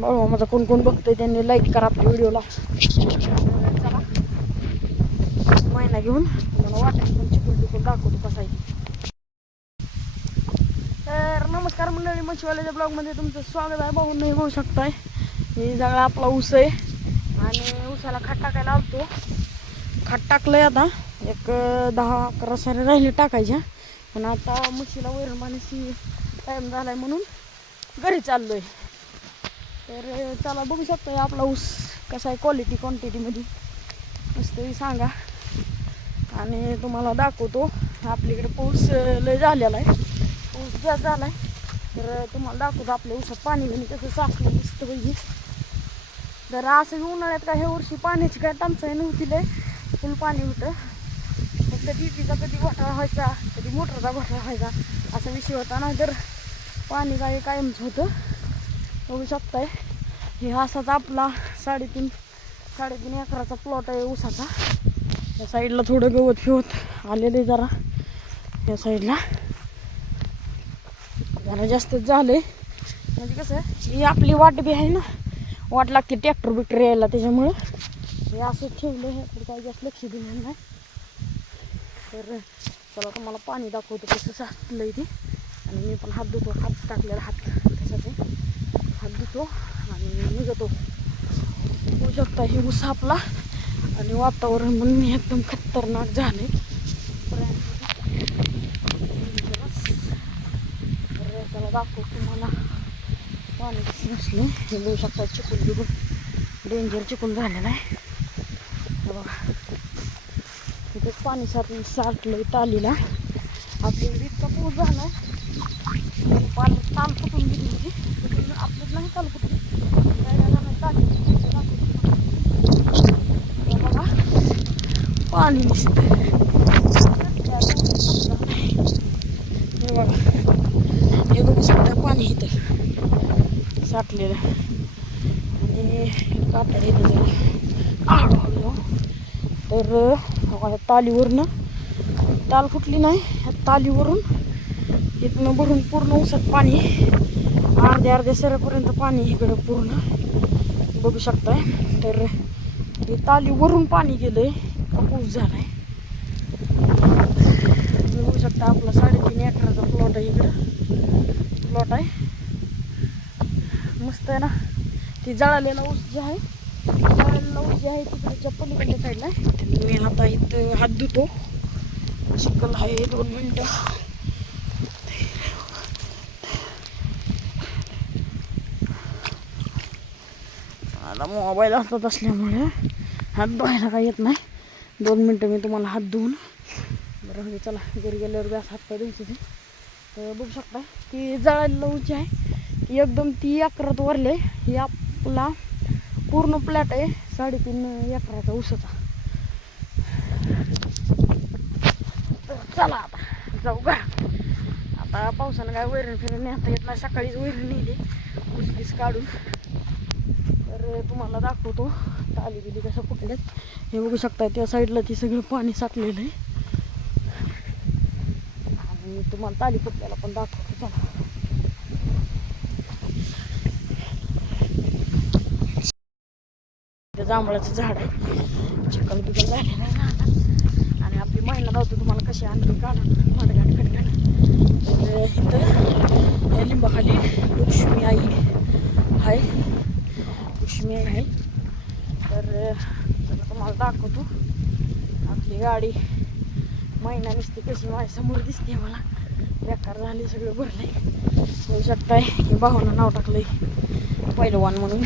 बाळू माझा कोण कोण बघतोय त्यांनी लाईक करा आपल्या व्हिडिओला. चला महिना घेऊन तुम्हाला वाटेल पण चिकून दाखवतो कसा आहे. तर नमस्कार मंडळी, मच्छीवाल्याच्या ब्लॉगमध्ये तुमचं स्वागत आहे. पाहून नाही होऊ शकताय हे सगळा आपला ऊस आहे आणि ऊसाला खत टाकायला आलतो. खत टाकलंय आता एक 10-11 सारे राहिले टाकायच्या, पण आता म्हशीला वैरण पाण्याची टाईम झालाय म्हणून घरी चाललोय. तर चला बघू शकता आपला ऊस कसा आहे, क्वालिटी क्वांटिटीमध्ये मस्त सांगा आणि तुम्हाला दाखवतो. आपल्याकडे पाऊस लय झालेला आहे, पाऊस जास्त झाला आहे. तर तुम्हाला दाखवतो आपल्या ऊसात पाणी घेऊन कसं साचलं मस्त पाहिजे. तर असं उन्हाळ्यात काय ह्या वर्षी पाण्याची काय टंचाई नव्हती, लय फुल पाणी होतं. फक्त टीटीचा कधी घोटाळा व्हायचा, कधी मोटरचा घोटाळा व्हायचा असा विषय होता, नाही तर पाणी काय कायमच होतं. बघू शकताय हे असाच आपला 3.5 एकराचा प्लॉट आहे ऊसाचा. या साईडला थोडं गवत फिवत आलेलं जरा, या साईडला जरा जास्तच झालंय. म्हणजे कसं ही आपली वाट बी आहे ना, वाट लागते ट्रॅक्टर बिक्टर यायला, त्याच्यामुळं हे असंच ठेवलं. हे काही जास्त लक्ष दिलं नाही. तर चला तुम्हाला पाणी दाखवतो कसं साचलं इथे. आणि मी पण हात धुतो, हात टाकलेला हात त्यासाठी हात धुतो आणि निघतो. होऊ शकता हे ऊस आपला आणि वातावरण म्हणून एकदम खतरनाक झाले. त्याला दाखवतो तुम्हाला पाणी कसं नसलं. हे बघू शकता चिकून बिकून डेंजर चिकून झालेलं आहे. बघा तिथेच पाणी साठलं टालीला. आपल्याकडे इतका पाऊस झाला आहे, पाणी ताल फुटून गेली होती. आपल्यात नाही ताल फुटली, बघा पाणी दिसतं. हे बघा, हे बघू शकता पाणी इथं साठलेलं आणि कातडी इथं जरा हळूहळू. तर बघा तालीवरनं ताल फुटली नाही, ह्या तालीवरून इथनं भरून पूर्ण ऊसात पाणी अर्ध्या सऱ्यापर्यंत पाणी इकडं पूर्ण बघू शकताय. तर हे तालीवरून पाणी गेलंय, पाऊस झालाय. बघू शकता आपला 3.5 एकराचा प्लॉट आहे. इकडं प्लॉट आहे मस्त आहे ना. ती जळालेला ऊस जे आहे, जळालेला ऊस जे आहे तिकडच्या पलीकडल्या साईडला आहे. मी आता इथं हात धुतो, चिखल आहे. 2 मिनटं. आता मोबाईल हातात असल्यामुळे हात धुवायला काही येत नाही. 2 मिनटं मी तुम्हाला हात धुवून बरं म्हणजे चला घरी गेल्यावर बी असं हात पाय धुवायचे. तर बघू शकता की जळालेलं ऊस जे आहे ती एकदम 3 एकरात वरले. ही आपला पूर्ण प्लॅट आहे 3.5 एकराचा ऊसाचा. चला आता जाऊ का. आता पावसानं काय वैरण फिरून नेता येत नाही, सकाळीच वैरण नेली ऊस काढून. तर तुम्हाला दाखवतो ताली बिली कसं फुटल्यात. हे बघू शकता त्या साईडला ती सगळं पाणी साठलेलं आहे आणि तुम्हाला ताली फुटल्याला पण दाखवतो. चला त्या जांभळाचं झाड आहे, चिखल बिकल झालेलं आहे ना. आणि आपली महिला लावतो तुम्हाला कशी आणली काढा माडगाट खटकाट. तर इथं या लिंबाखाली लक्ष्मी आई आहे, लक्ष्मी आई आहे. तर चला तुम्हाला दाखवतो आपली गाडी. महिना नुसती कशी माझ्यासमोर दिसते मला, बेकार झाली, सगळं भरलंय. बघू शकताय हे भावानं नाव टाकलंय पहिलवान म्हणून.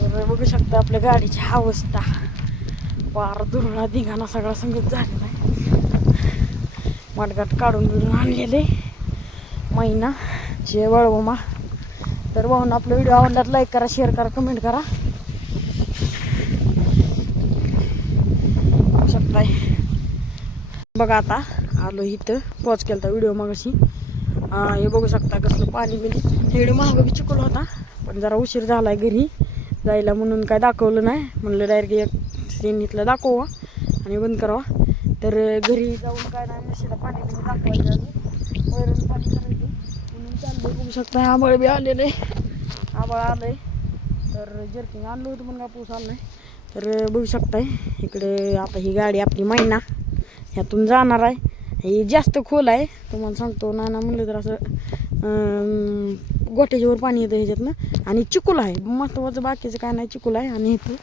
तर बघू शकता आपल्या गाडीची अवस्था, पार दुर्ळा धिंगाणा सगळा संगत झालेला आहे. माडगाट काढून बिडून आणलेले महिना जे वळवमा. तर भाऊन आपला व्हिडिओ आवडला लाईक करा, शेअर करा, कमेंट करा. बघू शकताय बघा आता आलो इथं, पॉज केला होता व्हिडिओ मागाशी. हे बघू शकता कसलं पाणी बिली. व्हिडिओ मागं बी चिखल होता, पण जरा उशीर झालाय घरी जायला म्हणून काय दाखवलं नाही. म्हणलं डायरेक्ट एक सीन इथलं दाखवा आणि बंद करावा. तर घरी जाऊन काय नाही, म्हशीला पाणी बिणी दाखवायचं, अजून वैरण पाणी करायचं म्हणून चाललं. बघू शकता आंबळ बी आलेलं आहे आबाळ आलंय. तर जर्किंग आणलं होतं पण का पाऊस आला नाही. तर बघू शकताय इकडे आता ही गाडी आपली मैना ह्यातून जाणार आहे. ही जास्त खोल आहे तुम्हाला सांगतो. नाना म्हणलं तर असं गोठ्याच्यावर पाणी येतं ह्याच्यातनं. आणि चिकूल आहे महत्त्वाचं, बाकीचं काय नाही, चिकूल आहे. आणि इथं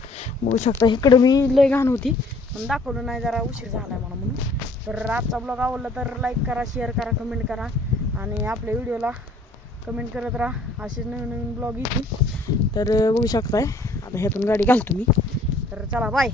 बघू शकता इकडं मी लय घाण होती पण दाखवलं नाही, जरा उशीर झाला आहे मला म्हणून. तर आजचा ब्लॉग आवडला तर लाईक करा, शेअर करा, कमेंट करा आणि आपल्या व्हिडिओला कमेंट करत राहा. असे नवीन नवीन ब्लॉग येतील. तर बघू शकताय आता ह्यातून गाडी घालतो मी. तर चला बाय.